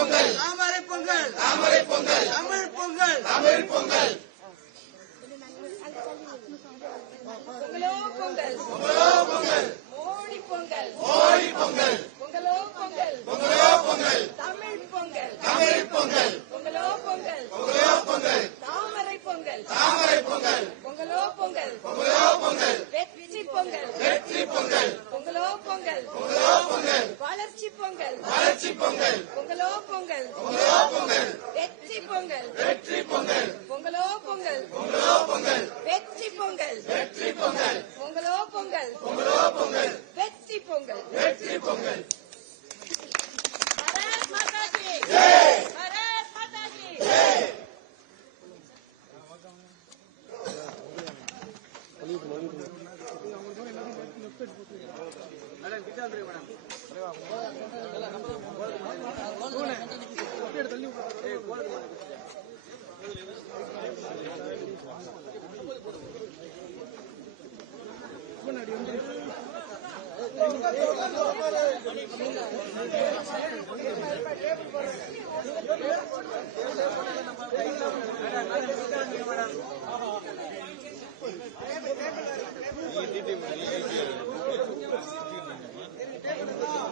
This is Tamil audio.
பொங்கல் தாமரை பொங்கல் தாமரை பொங்கல் தமிழ் பொங்கல் தமிழ் பொங்கல் பொங்கலோ பொங்கல் பொங்கலோ பொங்கல் மோடி பொங்கல் மோடி பொங்கல் பொங்கலோ பொங்கல் பொங்கலோ பொங்கல் தமிழ் பொங்கல் தமிழ் பொங்கல் பொங்கலோ பொங்கல் பொங்கலோ பொங்கல் தாமரை பொங்கல் தாமரை பொங்கல் பொங்கலோ பொங்கல் பொங்கலோ பொங்கல் வெற்றி பொங்கல் வெற்றி பொங்கல் பொங்கலோ பொங்கல் பொங்கலோ பொங்கல் வளர்ச்சி பொங்கல் வளர்ச்சி பொங்கல் பொங்கலோ பொங்கல் பொங்கலோ பொங்கல் வெற்றி பொங்கல் வெற்றி பொங்கல் பொங்கலோ பொங்கல் பொங்கலோ பொங்கல் வெற்றி பொங்கல் வெற்றி பொங்கல் பொங்கலோ பொங்கல் பொங்கலோ பொங்கல் வெற்றி பொங்கல் வெற்றி பொங்கல் भारत माता की ஜெய் भारत माता की ஜெய் மேடம்